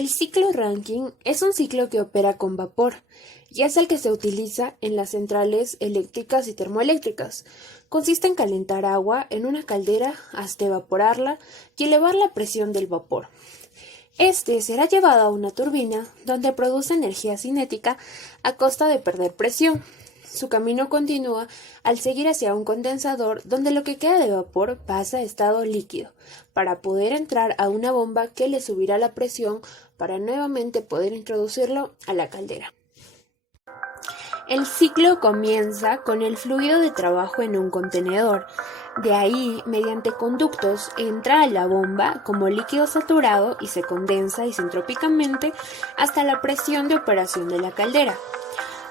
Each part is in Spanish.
El ciclo Rankine es un ciclo que opera con vapor y es el que se utiliza en las centrales eléctricas y termoeléctricas. Consiste en calentar agua en una caldera hasta evaporarla y elevar la presión del vapor. Este será llevado a una turbina donde produce energía cinética a costa de perder presión. Su camino continúa al seguir hacia un condensador donde lo que queda de vapor pasa a estado líquido, para poder entrar a una bomba que le subirá la presión para nuevamente poder introducirlo a la caldera. El ciclo comienza con el fluido de trabajo en un contenedor. De ahí, mediante conductos, entra a la bomba como líquido saturado y se condensa isentrópicamente hasta la presión de operación de la caldera.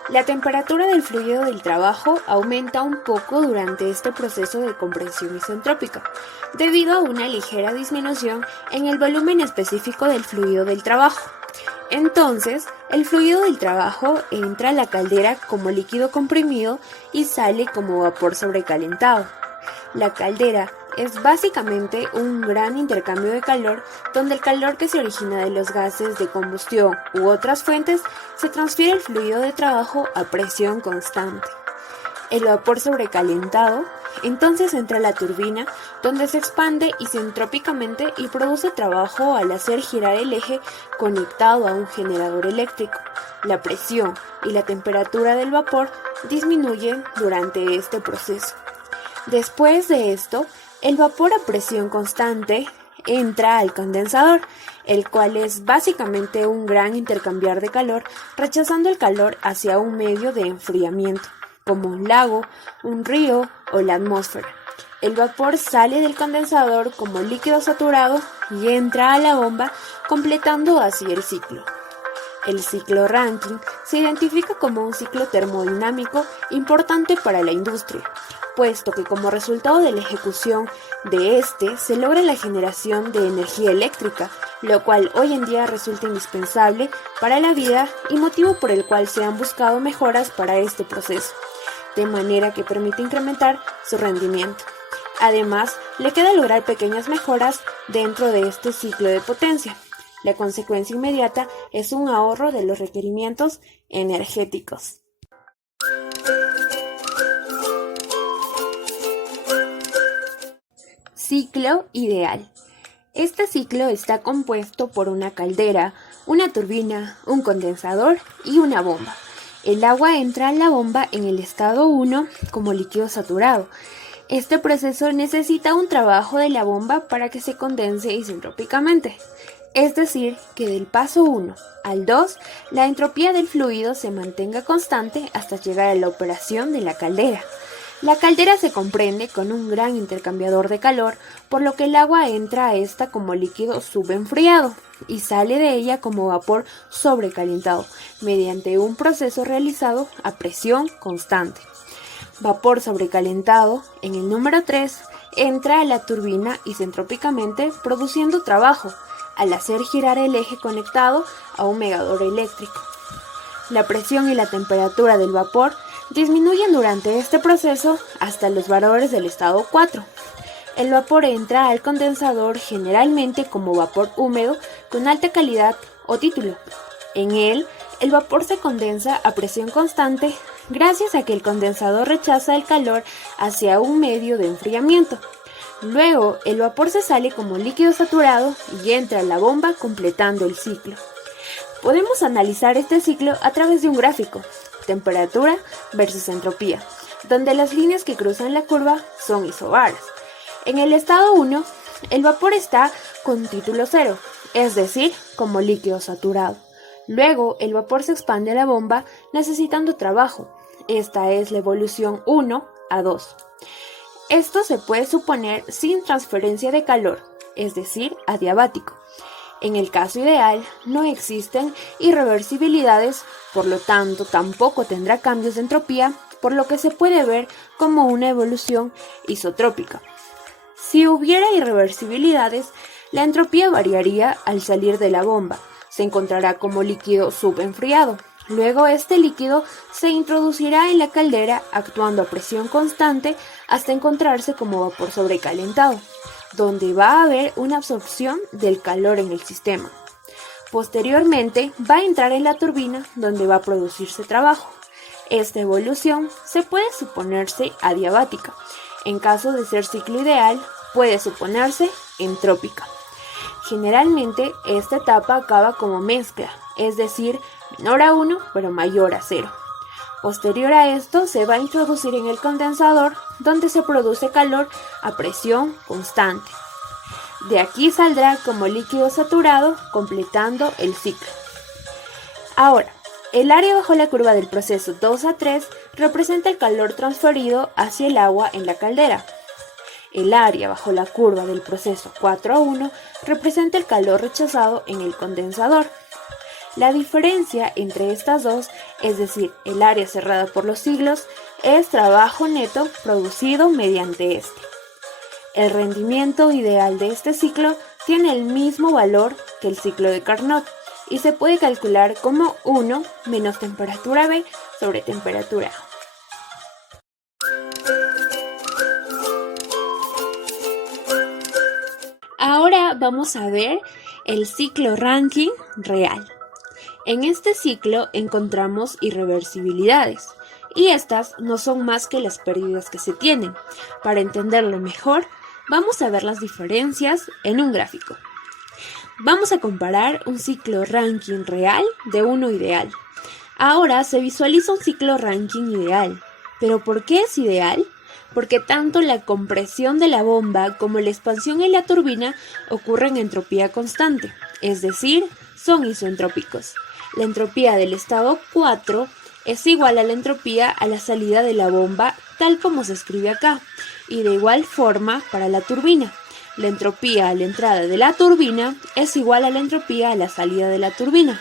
La temperatura del fluido del trabajo aumenta un poco durante este proceso de compresión isentrópica, debido a una ligera disminución en el volumen específico del fluido del trabajo. Entonces, el fluido del trabajo entra a la caldera como líquido comprimido y sale como vapor sobrecalentado. La caldera es básicamente un gran intercambio de calor donde el calor que se origina de los gases de combustión u otras fuentes se transfiere al fluido de trabajo a presión constante. El vapor sobrecalentado entonces entra a la turbina donde se expande isentrópicamente y produce trabajo al hacer girar el eje conectado a un generador eléctrico. La presión y la temperatura del vapor disminuyen durante este proceso. Después de esto, el vapor a presión constante entra al condensador, el cual es básicamente un gran intercambiar de calor, rechazando el calor hacia un medio de enfriamiento, como un lago, un río o la atmósfera. El vapor sale del condensador como líquido saturado y entra a la bomba, completando así el ciclo. El ciclo Rankine se identifica como un ciclo termodinámico importante para la industria, puesto que como resultado de la ejecución de este se logra la generación de energía eléctrica, lo cual hoy en día resulta indispensable para la vida y motivo por el cual se han buscado mejoras para este proceso, de manera que permite incrementar su rendimiento. Además, le queda lograr pequeñas mejoras dentro de este ciclo de potencia. La consecuencia inmediata es un ahorro de los requerimientos energéticos. Ciclo ideal. Este ciclo está compuesto por una caldera, una turbina, un condensador y una bomba. El agua entra a la bomba en el estado 1 como líquido saturado. Este proceso necesita un trabajo de la bomba para que se condense isentrópicamente. Es decir, que del paso 1 al 2, la entropía del fluido se mantenga constante hasta llegar a la operación de la caldera. La caldera se comprende con un gran intercambiador de calor, por lo que el agua entra a esta como líquido subenfriado y sale de ella como vapor sobrecalentado, mediante un proceso realizado a presión constante. Vapor sobrecalentado, en el número 3, entra a la turbina isentrópicamente produciendo trabajo, al hacer girar el eje conectado a un megador eléctrico. La presión y la temperatura del vapor disminuyen durante este proceso hasta los valores del estado 4. El vapor entra al condensador generalmente como vapor húmedo con alta calidad o título. En él, el vapor se condensa a presión constante gracias a que el condensador rechaza el calor hacia un medio de enfriamiento. Luego, el vapor se sale como líquido saturado y entra a la bomba completando el ciclo. Podemos analizar este ciclo a través de un gráfico, temperatura versus entropía, donde las líneas que cruzan la curva son isobaras. En el estado 1, el vapor está con título 0, es decir, como líquido saturado. Luego, el vapor se expande a la bomba necesitando trabajo. Esta es la evolución 1 a 2. Esto se puede suponer sin transferencia de calor, es decir, adiabático. En el caso ideal, no existen irreversibilidades, por lo tanto tampoco tendrá cambios de entropía, por lo que se puede ver como una evolución isotrópica. Si hubiera irreversibilidades, la entropía variaría al salir de la bomba, se encontrará como líquido subenfriado. Luego este líquido se introducirá en la caldera actuando a presión constante hasta encontrarse como vapor sobrecalentado, donde va a haber una absorción del calor en el sistema. Posteriormente va a entrar en la turbina donde va a producirse trabajo. Esta evolución se puede suponerse adiabática. En caso de ser ciclo ideal, puede suponerse entrópica. Generalmente esta etapa acaba como mezcla, es decir, menor a 1 pero mayor a 0. Posterior a esto se va a introducir en el condensador donde se produce calor a presión constante. De aquí saldrá como líquido saturado completando el ciclo. Ahora, el área bajo la curva del proceso 2 a 3 representa el calor transferido hacia el agua en la caldera. El área bajo la curva del proceso 4 a 1 representa el calor rechazado en el condensador. La diferencia entre estas dos, es decir, el área cerrada por los siglos, es trabajo neto producido mediante este. El rendimiento ideal de este ciclo tiene el mismo valor que el ciclo de Carnot y se puede calcular como 1 menos temperatura B sobre temperatura A. Ahora vamos a ver el ciclo Rankine real. En este ciclo encontramos irreversibilidades y estas no son más que las pérdidas que se tienen. Para entenderlo mejor, vamos a ver las diferencias en un gráfico. Vamos a comparar un ciclo Rankine real de uno ideal. Ahora se visualiza un ciclo Rankine ideal. ¿Pero por qué es ideal? Porque tanto la compresión de la bomba como la expansión en la turbina ocurren en entropía constante, es decir, son isoentrópicos. La entropía del estado 4 es igual a la entropía a la salida de la bomba, tal como se escribe acá, y de igual forma para la turbina. La entropía a la entrada de la turbina es igual a la entropía a la salida de la turbina,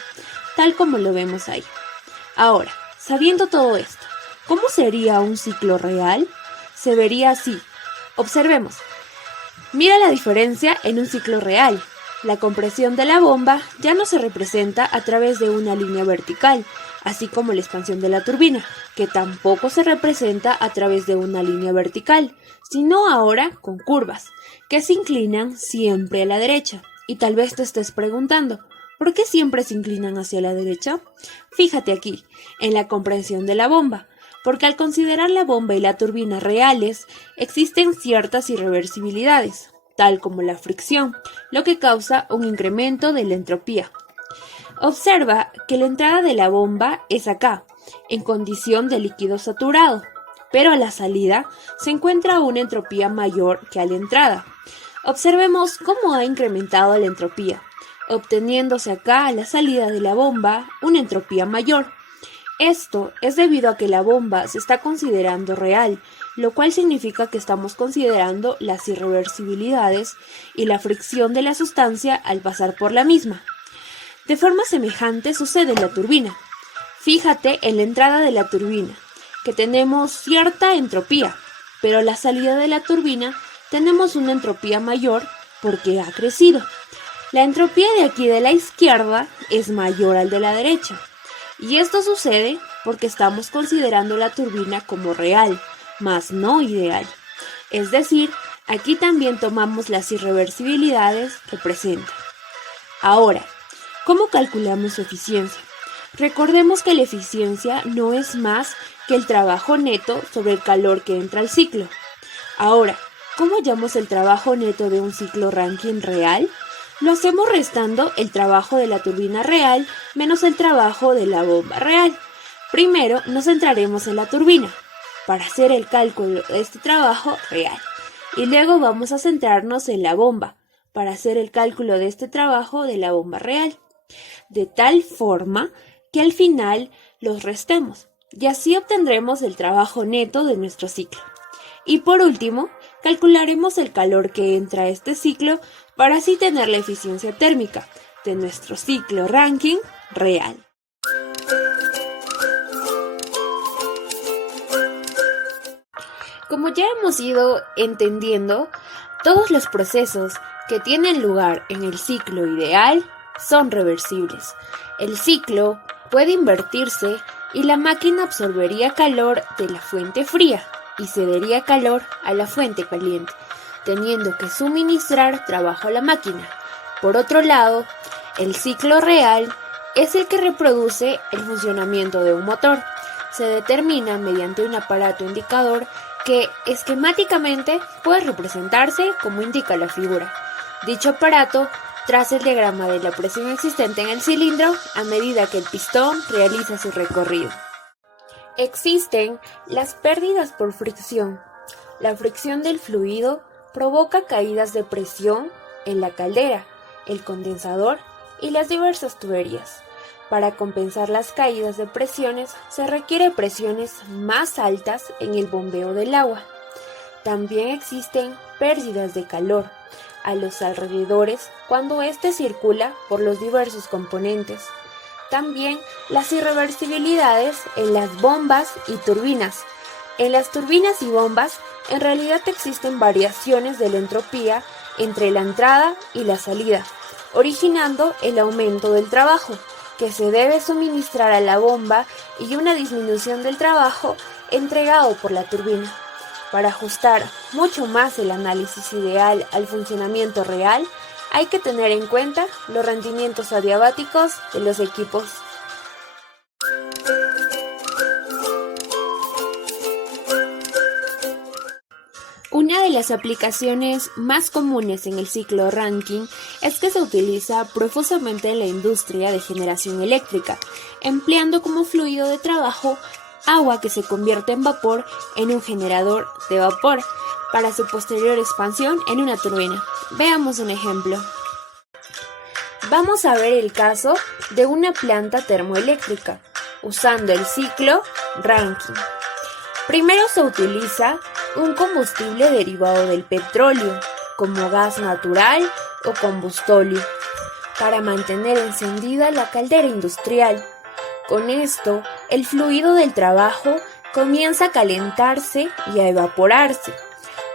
tal como lo vemos ahí. Ahora, sabiendo todo esto, ¿cómo sería un ciclo real? Se vería así. Observemos. Mira la diferencia en un ciclo real. La compresión de la bomba ya no se representa a través de una línea vertical, así como la expansión de la turbina, que tampoco se representa a través de una línea vertical, sino ahora con curvas, que se inclinan siempre a la derecha. Y tal vez te estés preguntando, ¿por qué siempre se inclinan hacia la derecha? Fíjate aquí, en la compresión de la bomba. Porque al considerar la bomba y la turbina reales, existen ciertas irreversibilidades, tal como la fricción, lo que causa un incremento de la entropía. Observa que la entrada de la bomba es acá, en condición de líquido saturado, pero a la salida se encuentra una entropía mayor que a la entrada. Observemos cómo ha incrementado la entropía, obteniéndose acá a la salida de la bomba una entropía mayor. Esto es debido a que la bomba se está considerando real, lo cual significa que estamos considerando las irreversibilidades y la fricción de la sustancia al pasar por la misma. De forma semejante sucede en la turbina. Fíjate en la entrada de la turbina, que tenemos cierta entropía, pero a la salida de la turbina tenemos una entropía mayor porque ha crecido. La entropía de aquí de la izquierda es mayor al de la derecha. Y esto sucede porque estamos considerando la turbina como real, mas no ideal. Es decir, aquí también tomamos las irreversibilidades que presenta. Ahora, ¿cómo calculamos su eficiencia? Recordemos que la eficiencia no es más que el trabajo neto sobre el calor que entra al ciclo. Ahora, ¿cómo hallamos el trabajo neto de un ciclo Rankine real? Lo hacemos restando el trabajo de la turbina real menos el trabajo de la bomba real. Primero nos centraremos en la turbina para hacer el cálculo de este trabajo real. Y luego vamos a centrarnos en la bomba para hacer el cálculo de este trabajo de la bomba real. De tal forma que al final los restemos y así obtendremos el trabajo neto de nuestro ciclo. Y por último, calcularemos el calor que entra a este ciclo para así tener la eficiencia térmica de nuestro ciclo Rankine real. Como ya hemos ido entendiendo, todos los procesos que tienen lugar en el ciclo ideal son reversibles. El ciclo puede invertirse y la máquina absorbería calor de la fuente fría y cedería calor a la fuente caliente, teniendo que suministrar trabajo a la máquina. Por otro lado, El ciclo real es el que reproduce el funcionamiento de un motor. Se determina mediante un aparato indicador que esquemáticamente puede representarse como indica la figura. Dicho aparato traza el diagrama de la presión existente en el cilindro a medida que el pistón realiza su recorrido. Existen las pérdidas por fricción. La fricción del fluido provoca caídas de presión en la caldera, el condensador y las diversas tuberías. Para compensar las caídas de presiones se requiere presiones más altas en el bombeo del agua. También existen pérdidas de calor a los alrededores cuando éste circula por los diversos componentes. También las irreversibilidades en las bombas y turbinas. En las turbinas y bombas, en realidad existen variaciones de la entropía entre la entrada y la salida, originando el aumento del trabajo que se debe suministrar a la bomba y una disminución del trabajo entregado por la turbina. Para ajustar mucho más el análisis ideal al funcionamiento real, hay que tener en cuenta los rendimientos adiabáticos de los equipos. Una de las aplicaciones más comunes en el ciclo Rankine es que se utiliza profusamente en la industria de generación eléctrica, empleando como fluido de trabajo agua que se convierte en vapor en un generador de vapor para su posterior expansión en una turbina. Veamos un ejemplo. Vamos a ver el caso de una planta termoeléctrica usando el ciclo Rankine. Primero se utiliza un combustible derivado del petróleo, como gas natural o combustóleo, para mantener encendida la caldera industrial. Con esto, el fluido del trabajo comienza a calentarse y a evaporarse.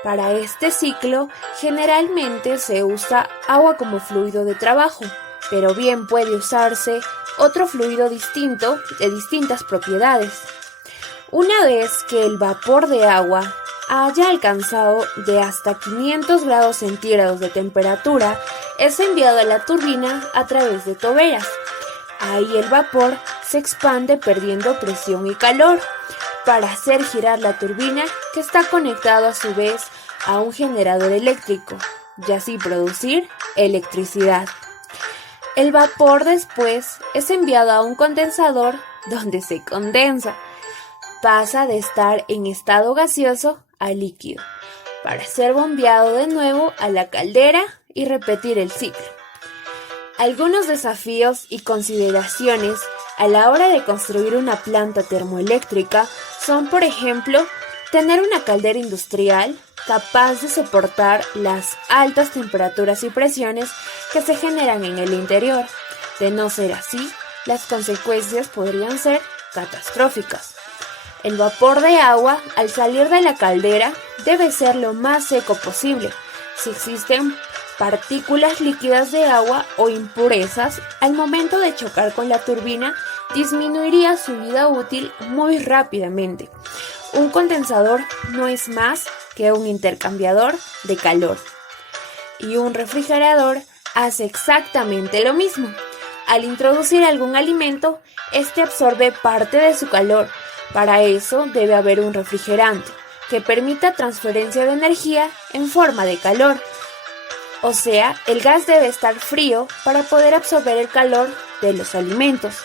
Para este ciclo, generalmente se usa agua como fluido de trabajo, pero bien puede usarse otro fluido distinto de distintas propiedades. Una vez que el vapor de agua haya alcanzado de hasta 500 grados centígrados de temperatura, es enviado a la turbina a través de toberas. Ahí el vapor se expande perdiendo presión y calor para hacer girar la turbina, que está conectado a su vez a un generador eléctrico y así producir electricidad. El vapor después es enviado a un condensador donde se condensa. Pasa de estar en estado gaseoso a líquido para ser bombeado de nuevo a la caldera y repetir el ciclo. Algunos desafíos y consideraciones a la hora de construir una planta termoeléctrica son, por ejemplo, tener una caldera industrial capaz de soportar las altas temperaturas y presiones que se generan en el interior. De no ser así, las consecuencias podrían ser catastróficas. El vapor de agua, al salir de la caldera, debe ser lo más seco posible. Si existen partículas líquidas de agua o impurezas, al momento de chocar con la turbina, disminuiría su vida útil muy rápidamente. Un condensador no es más que un intercambiador de calor. Y un refrigerador hace exactamente lo mismo. Al introducir algún alimento, este absorbe parte de su calor. Para eso debe haber un refrigerante que permita transferencia de energía en forma de calor. O sea, el gas debe estar frío para poder absorber el calor de los alimentos.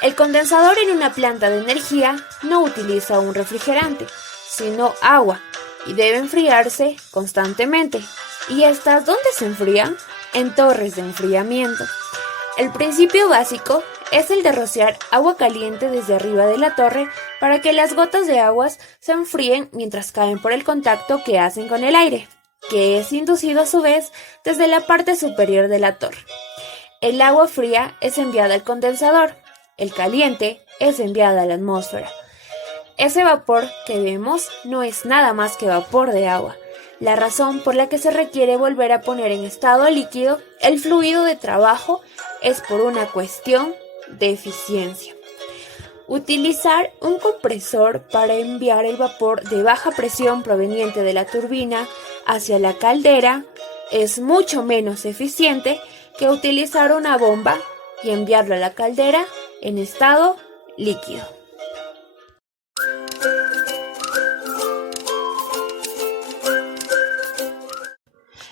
El condensador en una planta de energía no utiliza un refrigerante, sino agua, y debe enfriarse constantemente. ¿Y estas dónde se enfrían? En torres de enfriamiento. El principio básico es el de rociar agua caliente desde arriba de la torre para que las gotas de aguas se enfríen mientras caen por el contacto que hacen con el aire, que es inducido a su vez desde la parte superior de la torre. El agua fría es enviada al condensador, el caliente es enviado a la atmósfera. Ese vapor que vemos no es nada más que vapor de agua. La razón por la que se requiere volver a poner en estado líquido el fluido de trabajo es por una cuestión de eficiencia. Utilizar un compresor para enviar el vapor de baja presión proveniente de la turbina hacia la caldera es mucho menos eficiente que utilizar una bomba y enviarlo a la caldera en estado líquido.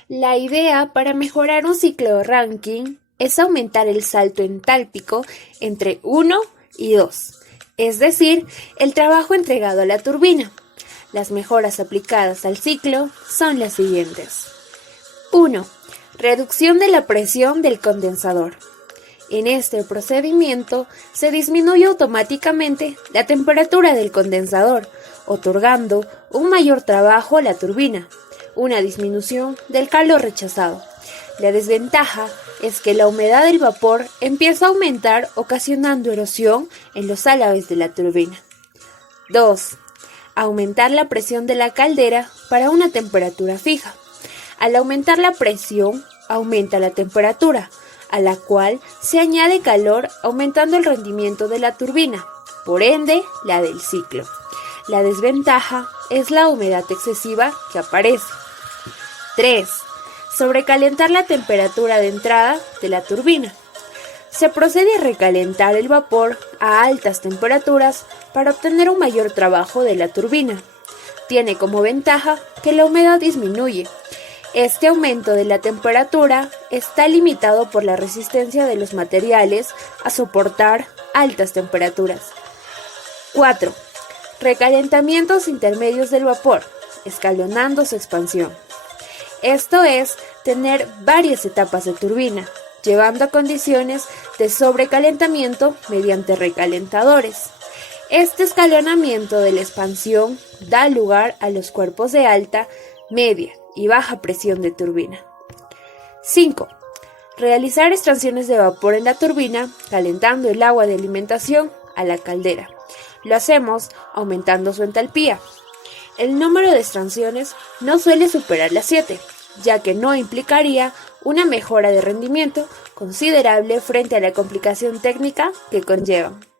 La idea para mejorar un ciclo Rankine es aumentar el salto entálpico entre 1 y 2, es decir, el trabajo entregado a la turbina. Las mejoras aplicadas al ciclo son las siguientes. 1. Reducción de la presión del condensador. En este procedimiento se disminuye automáticamente la temperatura del condensador, otorgando un mayor trabajo a la turbina, una disminución del calor rechazado. La desventaja es que la humedad del vapor empieza a aumentar, ocasionando erosión en los álabes de la turbina. 2. Aumentar la presión de la caldera para una temperatura fija. Al aumentar la presión, aumenta la temperatura, a la cual se añade calor, aumentando el rendimiento de la turbina, por ende, la del ciclo. La desventaja es la humedad excesiva que aparece. 3. Sobrecalentar la temperatura de entrada de la turbina. Se procede a recalentar el vapor a altas temperaturas para obtener un mayor trabajo de la turbina. Tiene como ventaja que la humedad disminuye. Este aumento de la temperatura está limitado por la resistencia de los materiales a soportar altas temperaturas. 4. Recalentamientos intermedios del vapor, escalonando su expansión. Esto es tener varias etapas de turbina, llevando a condiciones de sobrecalentamiento mediante recalentadores. Este escalonamiento de la expansión da lugar a los cuerpos de alta, media y baja presión de turbina. 5. Realizar extracciones de vapor en la turbina, calentando el agua de alimentación a la caldera. Lo hacemos aumentando su entalpía. El número de extracciones no suele superar las 7, ya que no implicaría una mejora de rendimiento considerable frente a la complicación técnica que conllevan.